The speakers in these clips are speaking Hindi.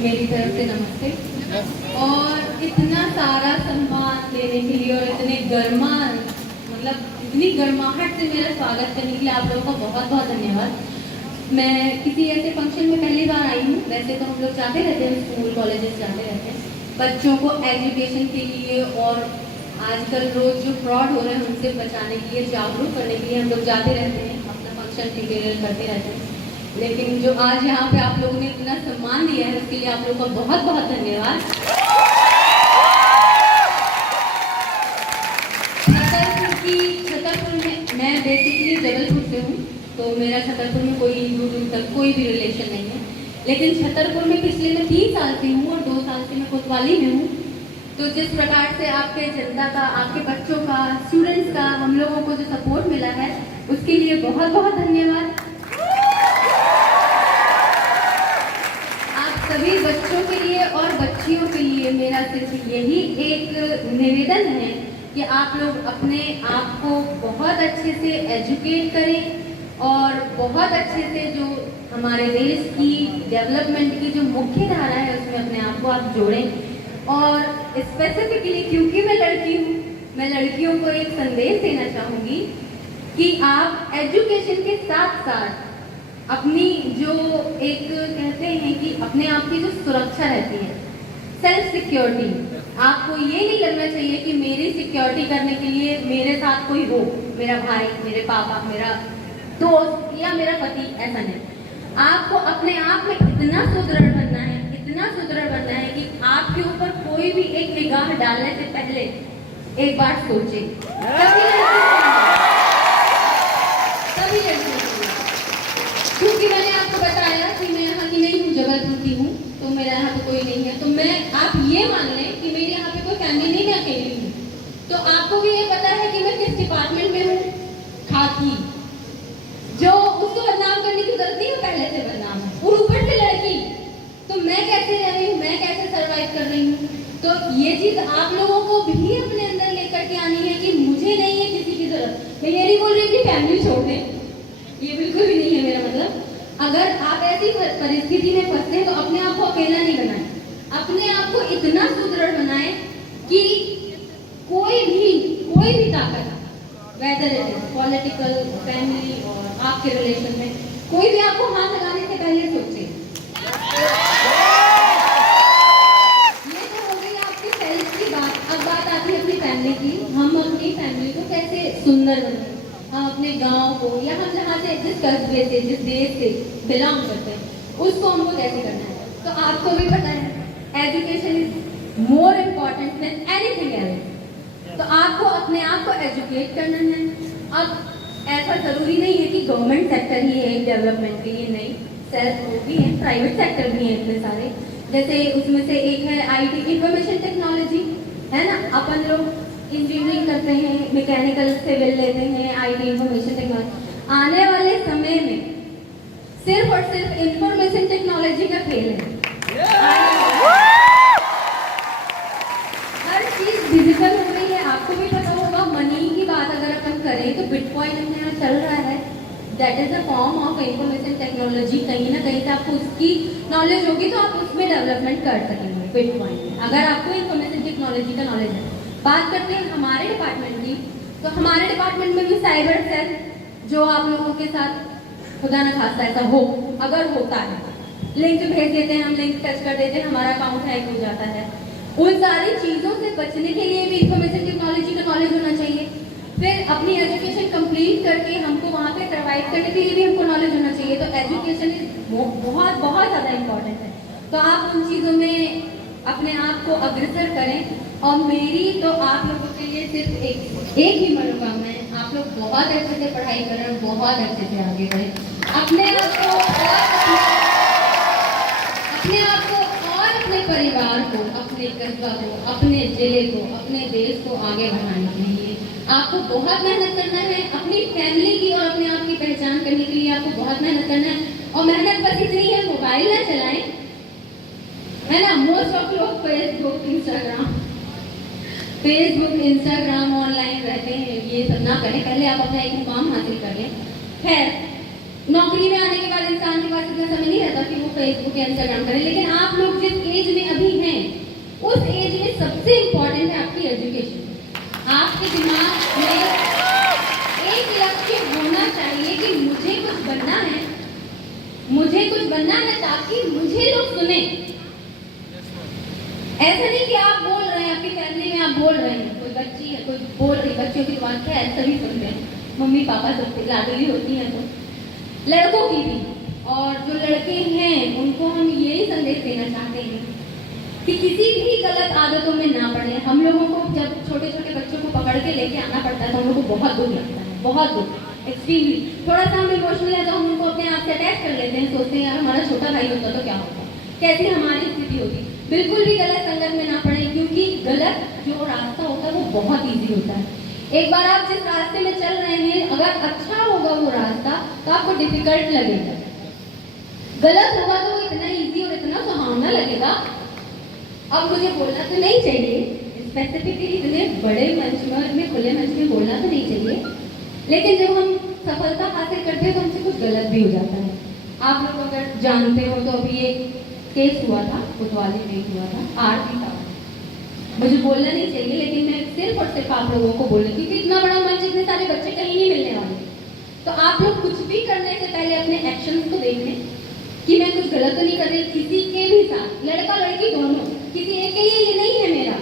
मेरी तरफ से नमस्ते। और इतना सारा सम्मान देने के लिए और इतने इतनी गर्माहट से मेरा स्वागत करने के लिए आप लोगों का बहुत बहुत धन्यवाद। मैं किसी ऐसे फंक्शन में पहली बार आई हूँ। वैसे तो हम लोग जाते रहते हैं, स्कूल कॉलेजेस जाते रहते हैं बच्चों को एजुकेशन के लिए, और आजकल रोज जो फ्रॉड हो रहे हैं उनसे बचाने के लिए, जागरूक करने के लिए हम लोग जाते रहते हैं, अपना फंक्शन ट्यूटोरियल करते रहते हैं। लेकिन जो आज यहाँ पे आप लोगों ने इतना सम्मान दिया है उसके लिए आप लोगों का बहुत बहुत धन्यवाद। छतरपुर में मैं बेसिकली जबलपुर से हूँ, तो मेरा छतरपुर में कोई दूर तक कोई भी रिलेशन नहीं है। लेकिन छतरपुर में पिछले मैं 3 साल से हूँ और 2 साल से मैं कोतवाली में हूँ। तो जिस प्रकार से आपके जनता का, आपके बच्चों का, स्टूडेंट्स का हम लोगों को जो सपोर्ट मिला है उसके लिए बहुत बहुत धन्यवाद। आप सभी बच्चों के लिए और बच्चियों के लिए मेरा सिर्फ यही एक निवेदन है कि आप लोग अपने आप को बहुत अच्छे से एजुकेट करें और बहुत अच्छे से जो हमारे देश की डेवलपमेंट की जो मुख्य धारा है उसमें अपने आप को आप जोड़ें। और स्पेसिफिकली क्योंकि मैं लड़की हूँ, मैं लड़कियों को एक संदेश देना चाहूँगी कि आप एजुकेशन के साथ साथ अपनी जो एक कहते हैं कि अपने आप की जो सुरक्षा रहती है, सेल्फ सिक्योरिटी, आपको ये नहीं लगना चाहिए कि मेरी सिक्योरिटी करने के लिए मेरे साथ कोई हो, मेरा भाई, मेरे पापा, मेरा दोस्त या मेरा पति, ऐसा नहीं। आपको अपने आप में इतना सुदृढ़ बनना है, इतना सुदृढ़ बनना है कि आपके ऊपर कोई भी एक निगाह डालने से पहले एक बार सोचे। सभी लड़कियों क्योंकि मैंने आपको बताया कि मैं यहाँ की नहीं हूँ, जबलपुर की हूँ, तो मेरा यहाँ पे कोई नहीं है। तो मैं आप ये मान लें कि मेरे यहाँ पे कोई फैमिली नहीं, मैं अकेली हूँ। तो आपको भी ये पता है कि मैं किस डिपार्टमेंट में हूँ, खाकी, जो उसको बदनाम करने की जरूरत नहीं है, पहले से बदनाम है, और ऊपर से लड़की। तो मैं कैसे रह रही हूँ, मैं कैसे सर्वाइव कर रही हूँ। तो ये चीज आप लोगों को भी अपने अंदर लेकर के आनी है कि मुझे नहीं है किसी की जरूरत। मैं ये नहीं बोल रही कि फैमिली छोड़ दें, ये बिल्कुल भी नहीं है मेरा मतलब। अगर आप ऐसी परिस्थिति में फंसते हैं तो अपने आप को अकेला नहीं बनाएं, अपने आप को इतना सुदृढ़ बनाएं कि कोई भी ताकत, whether it is political, family और आपके रिलेशन में, कोई भी आपको हाथ लगाने से पहले सोचे। ये तो हो गई आपकी सेल्फ की बात। अब बात आती है अपनी फैमिली की। हम अपनी फैमिली को कैसे सुंदर बनाएं, हम अपने गांव को, या हम जहाँ से, जिस कस्बे से, जिस देश से बिलोंग करते हैं, उसको हमको कैसे करना है। तो आपको भी पता है education is more important than anything else. तो आपको अपने आप को एजुकेट करना है। अब ऐसा जरूरी नहीं है कि गवर्नमेंट सेक्टर ही है डेवलपमेंट के लिए, नहीं, सेल्फ वो भी है, प्राइवेट सेक्टर भी है इतने सारे। जैसे उसमें से एक है IT, इंफॉर्मेशन टेक्नोलॉजी, है ना। अपन लोग इंजीनियरिंग करते हैं, मैकेनिकल सिविल लेते हैं, IT, इंफॉर्मेशन टेक्नोलॉजी। आने वाले समय में सिर्फ और सिर्फ इंफॉर्मेशन टेक्नोलॉजी का खेल है। हर चीज डिजिटल हो रही है। आपको भी पता होगा, मनी की बात अगर अपन करें तो बिटकॉइन नया चल रहा है, that is a form of information technology. कहीं ना कहीं से आपको उसकी नॉलेज होगी तो आप उसमें डेवलपमेंट कर सकेंगे बिटकॉइन में, अगर आपको इंफॉर्मेशन टेक्नोलॉजी का नॉलेज है। बात करते हैं हमारे डिपार्टमेंट की, तो हमारे डिपार्टमेंट में भी साइबर सेल, जो आप लोगों के साथ खुदा न खास्ता ऐसा हो, अगर होता है, लिंक भेज देते हैं, हम लिंक टच कर देते हैं, हमारा अकाउंट हैक हो जाता है। उन सारी चीज़ों से बचने के लिए भी इंफॉर्मेशन टेक्नोलॉजी का नॉलेज होना चाहिए। फिर अपनी एजुकेशन कंप्लीट करके हमको वहाँ पे सर्वाइव करने के लिए भी हमको नॉलेज होना चाहिए। तो एजुकेशन बहुत बहुत ज़्यादा इम्पोर्टेंट है। तो आप उन चीज़ों में अपने आप को अग्रसर करें। और मेरी तो आप लोगों के लिए सिर्फ एक ही मनोकामना है, आप लोग बहुत अच्छे से पढ़ाई करें, बहुत अच्छे से आगे बढ़ें, अपने आप को और अपने परिवार को, अपने कस्बा को, अपने जिले को, अपने देश को आगे बढ़ाने के लिए आपको बहुत मेहनत करना है। अपनी फैमिली की और अपने आप की पहचान करने के लिए आपको बहुत मेहनत करना है। और मेहनत बस इतनी है, मोबाइल ना चलाएं, है ना। मोस्ट ऑफ लोग फेसबुक, इंस्टाग्राम ऑनलाइन रहते हैं, ये सब ना करें। पहले आप अपना एक मुकाम हासिल कर लें। खैर, नौकरी में आने के बाद इंसान के पास इतना समय नहीं रहता कि वो फेसबुक या इंस्टाग्राम करे, लेकिन आप लोग जिस उस एज में सबसे इम्पोर्टेंट है आपकी एजुकेशन। आपके दिमाग में एक लक्ष्य होना चाहिए कि मुझे कुछ बनना है, मुझे कुछ बनना है ताकि मुझे लोग सुने। ऐसा नहीं कि आप बोल रहे हैं, आपकी फैमिली में आप बोल रहे हैं, कोई बच्ची है, कोई बोल रही, बच्चों की बात है, सभी सुनते हैं, मम्मी पापा सबकी लाडली होती हैं। तो लड़कों की भी, और जो लड़के हैं उनको हम यही संदेश देना चाहते हैं कि किसी भी गलत आदतों में ना पड़े। हम लोगों को जब छोटे छोटे बच्चों को पकड़ के लेके आना पड़ता है तो हम लोग को बहुत दुख लगता है, बहुत दुख, एक्सट्रीमली। थोड़ा सा हम इमोशनल है तो हम उनको अपने आप से अटैच कर लेते हैं, सोचते हैं यार हमारा छोटा भाई होता तो क्या होता, कैसी हमारी स्थिति होती। बिल्कुल भी गलत संगत में ना पड़े, क्योंकि गलत जो रास्ता होता है वो बहुत ईजी होता है। एक बार आप जिस रास्ते में चल रहे हैं, अगर अच्छा होगा वो रास्ता तो आपको डिफिकल्ट लगेगा, गलत होगा तो वो इतना इजी और इतना सुहावना लगेगा। अब मुझे बोलना तो नहीं चाहिए, स्पेसिफिकली इतने बड़े मंच में, इतने खुले मंच में बोलना तो नहीं चाहिए, लेकिन जब हम सफलता हासिल करते हैं तो हमसे कुछ गलत भी हो जाता है। आप लोग अगर जानते हो तो अभी एक केस हुआ था, कोतवाली में हुआ था, आरती का। मुझे बोलना नहीं चाहिए लेकिन मैं सिर्फ और सिर्फ आप लोगों को बोल रही, क्योंकि इतना बड़ा मंच, इतने सारे बच्चे कहीं नहीं मिलने वाले। तो आप लोग कुछ भी करने से पहले अपने एक्शंस को देख लें कि मैं कुछ गलत तो नहीं कर रही किसी के भी साथ, लड़का लड़की दोनों, किसी एक के लिए ये नहीं है मेरा,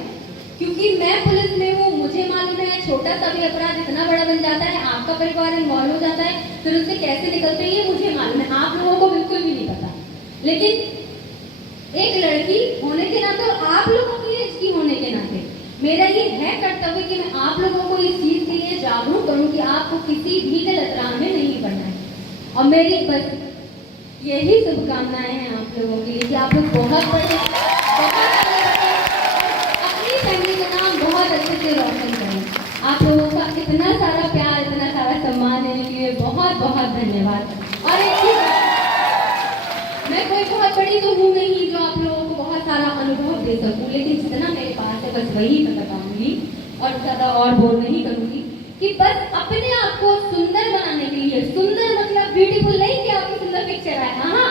क्योंकि मैं पुलिस में हूँ, मुझे मालूम है छोटा सा भी अपराध इतना बड़ा बन जाता है, आपका परिवार इन्वॉल्व हो जाता है, फिर उससे कैसे निकलते हैं ये मुझे मालूम है, आप लोगों को बिल्कुल भी नहीं पता। लेकिन एक लड़की होने के नाते और आप लोगों की एज की होने के नाते मेरा ये है कर्तव्य कि मैं आप लोगों को इस चीज के लिए जागरूक करूं कि आपको किसी भी गलत राह में नहीं पड़ना है। और मेरी बस यही शुभकामनाएं हैं आप लोगों के लिए कि आप लोग बहुत बड़े, बहुत अपनी फैमिली का नाम बहुत अच्छे से रोशन करें। आप लोगों का इतना सारा प्यार, इतना सारा सम्मान देने के लिए बहुत बहुत धन्यवाद। और एक चीज, मैं कोई बहुत बड़ी तो हूँ नहीं जो आप लोगों को बहुत सारा अनुभव दे सकूँ, लेकिन जितना मेरे पास है बस वही मैं बताऊंगी और ज़्यादा और बोल नहीं करूंगी कि बस अपने आप को सुंदर बनाने के लिए, सुंदर मतलब ब्यूटीफुल नहीं कि आपकी सुंदर पिक्चर आए, हाँ,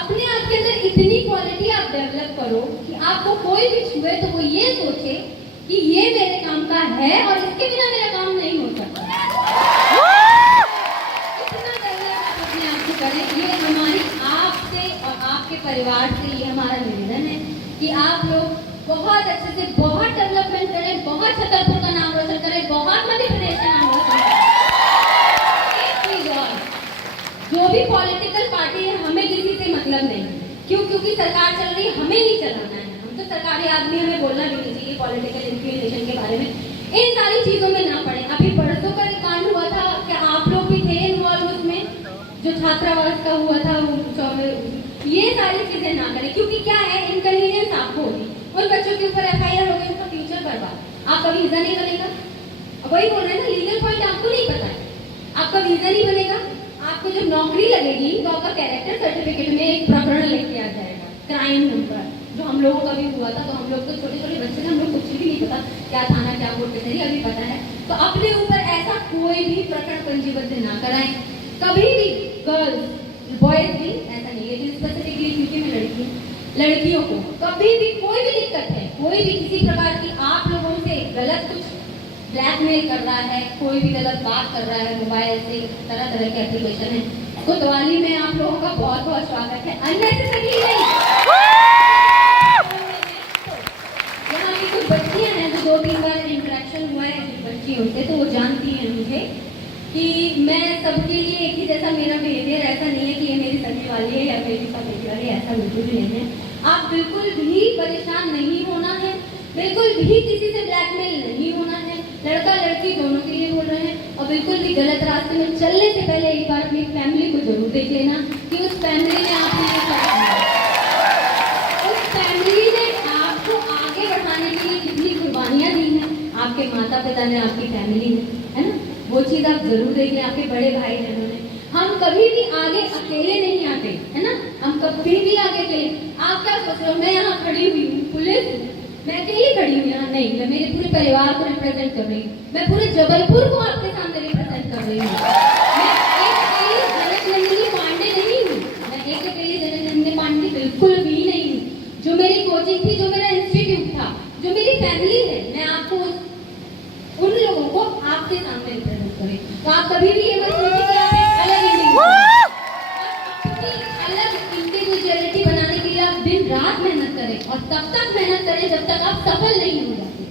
अपने आप के अंदर इतनी क्वालिटी आप डेवलप करो कि आपको कोई भी छुए तो वो ये सोचे कि ये मेरे काम का है और इसके बिना मेरा काम नहीं हो सकता। परिवार से ये हमारा निवेदन है कि आप लोग बहुत अच्छे से बहुत डेवलपमेंट करें, बहुत छतरपुर का नाम रोशन करें, बहुत मध्य प्रदेश का नाम रोशन करें। एक चीज और, जो भी पॉलिटिकल पार्टी है हमें किसी से मतलब नहीं, क्यों? क्योंकि सरकार चल रही है, हमें नहीं चलाना है, हम तो सरकारी आदमी, हमें बोलना भी नहीं चाहिए पॉलिटिकल इंक्लिनेशन के बारे में, इन सारी चीजों में ना पड़े। अभी परसों का कांड हुआ था, क्या आप लोग भी थे इन्वॉल्व उसमें, जो छात्रावास का हुआ था, ये सारी चीजें ना करें, क्योंकि क्या है, इनकन्वीनियंस आपको होगी, उन बच्चों के ऊपर एफआईआर हो गई, उनका फ्यूचर बर्बाद, आपका वीजा नहीं बनेगा। वही बोल रहे हैं ना, लीगल पॉइंट आपको नहीं पता है, आपका वीजा नहीं बनेगा, आपको जब नौकरी लगेगी तो आपका कैरेक्टर सर्टिफिकेट में एक प्रकरण लिख दिया जाएगा, क्राइम नंबर, जो हम लोगों का भी हुआ था। तो हम लोग तो छोटे छोटे बच्चे थे, हम लोग कुछ भी नहीं पता क्या थाना क्या कोर्ट कचहरी, अभी पता है। तो अपने ऊपर ऐसा कोई भी प्रकरण पंजीबद्ध ना कराएं, कभी भी, गर्ल्स बॉयज भी ऐसा नहीं, लेकिन स्पेसिफिकली क्योंकि मैं लड़की हूँ, लड़कियों को कभी भी कोई भी दिक्कत है, कोई भी किसी प्रकार की आप लोगों से गलत कुछ ब्लैकमेल कर रहा है, कोई भी गलत बात कर रहा है, मोबाइल से तरह तरह के एप्लीकेशन है, तो दिवाली में आप लोगों का बहुत बहुत स्वागत है। अननेसेसरी नहीं, यहाँ की कुछ बच्चियाँ हैं जो 2-3 बार इंटरेक्शन हुआ है जिस बच्ची उनसे, तो वो जानती हैं मुझे कि मैं सबके लिए एक ही जैसा, मेरा बिहेवियर ऐसा नहीं है कि ये मेरी सगी वाली है या मेरी सगी वाली है, ऐसा बिल्कुल भी नहीं है। आप बिल्कुल भी परेशान नहीं होना है, बिल्कुल भी किसी से ब्लैकमेल नहीं होना है, लड़का लड़की दोनों के लिए बोल रहे हैं। और बिल्कुल भी गलत रास्ते में चलने से पहले एक बार अपनी फैमिली को जरूर देख लेना कि उस फैमिली ने आपके लिए क्या किया, उस फैमिली ने आपको आगे बढ़ाने के लिए कितनी कुर्बानियाँ दी हैं, आपके माता पिता ने, आपकी फैमिली ने, है ना, वो चीज आप जरूर देखें। आपके बड़े भाई बहनों ने, हम कभी भी आगे अकेले नहीं आते, है ना, हम कभी भी आगे अकेले, आप क्या सोच रहे हो मैं यहाँ खड़ी हुई हूँ, पुलिस, मैं अकेली खड़ी हूँ यहाँ, नहीं, मैं मेरे पूरे परिवार को रिप्रेजेंट कर रही हूँ, मैं पूरे जबलपुर को आपके सामने रिप्रेजेंट कर रही हूँ, मैं एक अकेली जनक पांडे नहीं हूँ, मैं एक अकेली जनक पांडे बिल्कुल भी नहीं हूँ। जो मेरी कोचिंग थी, जो मेरा इंस्टीट्यूट एटीट्यूड था, जो मेरी फैमिली है, मैं आपको उन लोगों को आपके सामने रिप्रेजेंट करें। तो आप कभी भी ये मत सोचिए कि आप एक अलग इंडिविजुअलिटी बनाने के लिए आप दिन रात मेहनत करें, और तब तक मेहनत करें जब तक आप सफल नहीं हो जाते,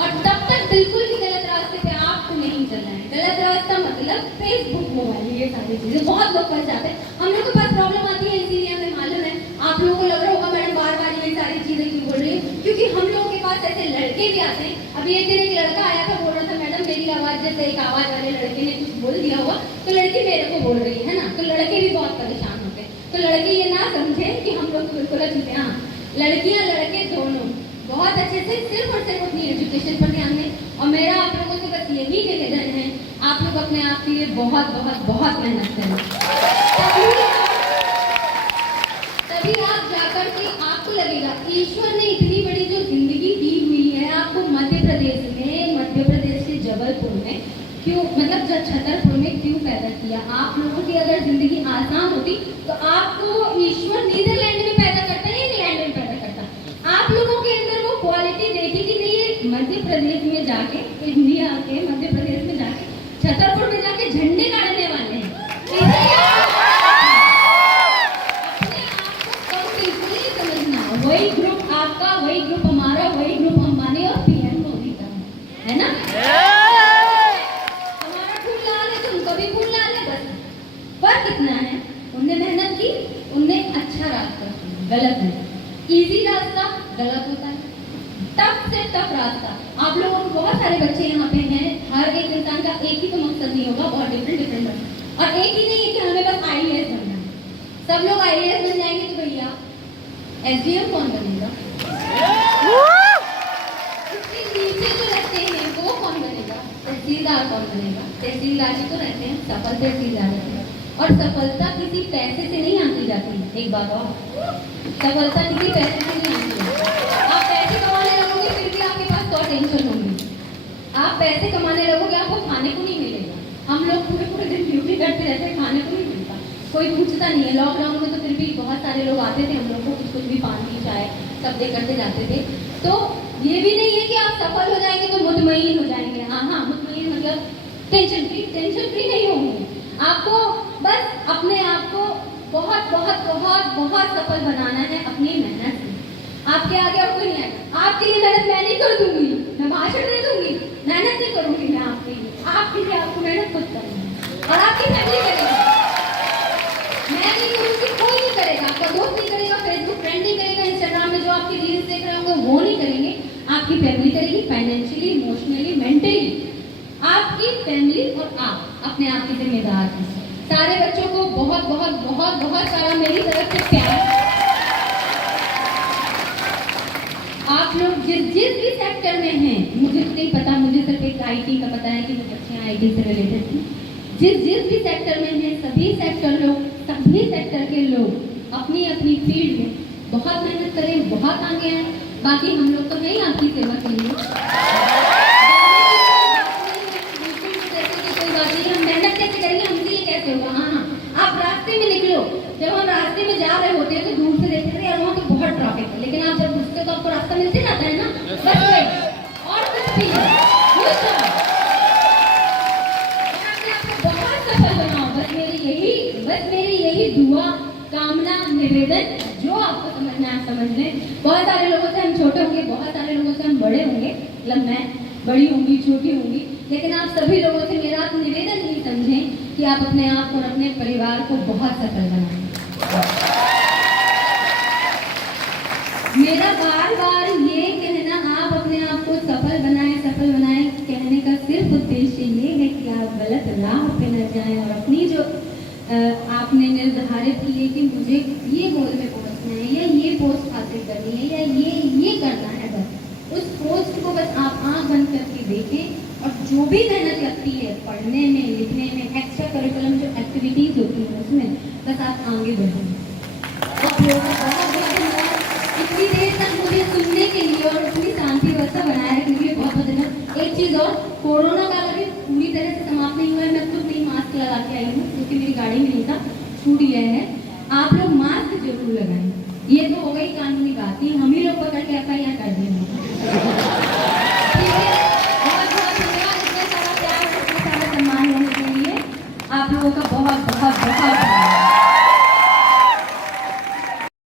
और तब तक बिल्कुल भी गलत रास्ते पे आपको नहीं चलना है। गलत रास्ता मतलब फेसबुक, मोबाइल, ये सारी चीजें बहुत लोग फंस जाते हैं। हम लोग के पास प्रॉब्लम आती है, इसीलिए हमें मालूम है। आप लोगों को लग रहा होगा मैडम बार बार ये सारी चीजें क्यों बोल रही है, क्योंकि हम लोगों के पास ऐसे लड़के भी आते हैं। अभी एक दिन एक लड़का आया था, बोल रहा था मैडम मेरी आवाज जैसे एक आवाज वाले लड़के ने कुछ बोल दिया हुआ तो लड़की मेरे को बोल रही है ना, तो लड़के भी बहुत परेशान होते हैं। तो लड़के ये ना समझे कि हम लोग बिल्कुल अच्छे, हाँ लड़कियां लड़के दोनों बहुत अच्छे से सिर्फ और सिर्फ अपनी एजुकेशन पर ध्यान दें। और मेरा आप लोगों से बस यही निवेदन है, आप लोग अपने आप के लिए बहुत बहुत बहुत मेहनत करें, तभी आप जाकर के आपको लगेगा ईश्वर ने इतनी बड़ी जो जिंदगी दी हुई है आपको, मध्य प्रदेश के जबलपुर में क्यों, मतलब जब छतरपुर में क्यों पैदा किया। आप लोगों की अगर जिंदगी आसान होती तो आपको ईश्वर नीदरलैंड में पैदा करता है, इंग्लैंड में पैदा करता। आप लोगों के अंदर वो क्वालिटी देखी कि नहीं, ये मध्य प्रदेश में जाके, इंडिया के मध्य प्रदेश में जाके, छतरपुर में जाके झंडे गाड़ने वाले हैं। अपने आप को बिल्कुल नहीं समझना, वही ग्रुप आपका, वही ग्रुप हमारा, वही ग्रुप अंबानी और पीएम मोदी का है ना। हमारा फूल लाल है तो उनका भी फूल लाल है, बस फर्क कितना है, उनने मेहनत की, उनने अच्छा रास्ता चुना, गलत है। इजी रास्ता गलत होता है, टफ से टफ रास्ता। आप लोगों को बहुत सारे बच्चे यहाँ पे हैं, हर एक इंसान का एक ही तो मकसद नहीं होगा, बहुत डिफरेंट है। और एक ही नहीं है कि हमें बस आईएएस बनना है। सब लोग आईएएस बन जाएंगे तो भैया एसडीएम कौन बनेगा, उसके नीचे जो रहते हैं वो कौन बनेगा, तहसीलदार कौन बनेगा। तहसीलदार ही तो रहते हैं, सफल तहसीलदार रहते हैं। और सफलता किसी पैसे से नहीं आती जाती, एक बात और, सफलता किसी पैसे से नहीं आती जाती। आप पैसे कमाने लगोगे फिर भी आपके पास तो टेंशन होगी, आप पैसे कमाने लगोगे आपको खाने को नहीं मिलेगा। हम लोग पूरे पूरे दिन ड्यूटी करते रहते हैं, खाने को नहीं मिलता, कोई पूछता नहीं है। लॉकडाउन में तो फिर भी बहुत सारे लोग आते थे, हम लोग को कुछ भी पानी चाय सब दे करते जाते थे। तो ये भी नहीं है कि आप सफल हो जाएंगे तो मुतमईन हो जाएंगे, हाँ मुतमईन मतलब टेंशन फ्री नहीं होंगे। आपको बस अपने आप को बहुत बहुत बहुत बहुत सफल बनाना है अपनी मेहनत से। आपके आगे और कोई नहीं आएगा, आपके लिए मेहनत मैं नहीं कर दूंगी, मैं भाषण दे दूंगी, मेहनत नहीं करूंगी मैं आपके लिए आपको मेहनत खुद करनी है, और आपकी फैमिली करेगी। मैं नहीं करूंगी, कोई नहीं करेगा, आपका दोस्त नहीं करेगा, फेसबुक फ्रेंड नहीं करेगा, इंस्टाग्राम में जो आपकी रील्स देख रहे होंगे वो नहीं करेंगे, आपकी फैमिली करेगी। फाइनेंशियली, इमोशनली, मेंटली आपकी फैमिली और आप अपने आप के जिम्मेदार हैं। सारे बच्चों को बहुत बहुत बहुत बहुत सारा मेरी तरफ से प्यार। आप लोग जिस भी सेक्टर में हैं, मुझे तो नहीं पता, मुझे सिर्फ एक आईटी का पता है कि वो बच्चियां आईटी से रिलेटेड हैं। जिस भी सेक्टर में हैं, सभी सेक्टर के लोग अपनी अपनी फील्ड में बहुत मेहनत करें, बहुत आगे आए। बाकी हम लोग तो नहीं आपकी सेवा के लिए, कोई बात नहीं, हम मेहनत कैसे करेंगे, हमसे ये कैसे होगा। हाँ आप रास्ते में निकलो, जब हम रास्ते में जा रहे होते हैं तो दूर से देखते थे यार वहाँ तो बहुत ट्रैफिक है, लेकिन आप जब घुसते तो आपको रास्ता मिलते जाता है ना, बस और कुछ भी बहुत सफल बनाओ। बस मेरी यही दुआ, कामना, निवेदन, जो आपको समझना है समझ लें। बहुत सारे लोगों से हम छोटे होंगे, बहुत सारे लोगों से हम बड़े होंगे, मतलब मैं बड़ी होंगी, छोटी होंगी, लेकिन आप सभी लोगों से मेरा निवेदन ही समझें कि आप अपने आप और अपने परिवार को बहुत सफल बनाएं। मेरा बार बार ये कहना, आप अपने आप को सफल बनाएं कहने का सिर्फ उद्देश्य ये है कि आप गलत राह पे न जाएं, और अपनी जो आपने निर्धारित की है कि मुझे ये गोल में पहुंचना है, या ये पोस्ट हासिल करनी है, या ये करना है, बस उस पोस्ट को बस आप आँख बंद करके देखें। और जो भी मेहनत लगती है पढ़ने में, लिखने में, एक्स्ट्रा करिकुलम जो एक्टिविटीज होती हैं उसमें, बस आप आगे बढ़ें। इतनी देर तक मुझे सुनने के लिए और इतनी शांति व्यवस्था बनाए रखने के लिए बहुत बहुत धन्यवाद। एक चीज़ और, कोरोना काल अभी पूरी तरह से समाप्त नहीं हुआ है, मैं खुद नहीं मास्क लगा के आई हूँ क्योंकि मेरी गाड़ी में नहीं था, छूट गया है। आप लोग मास्क जरूर लगाएं, ये तो हो गई कानूनी बात, ही हम ही लोग पकड़ के FIR कर देंगे। आप लोगों का बहुत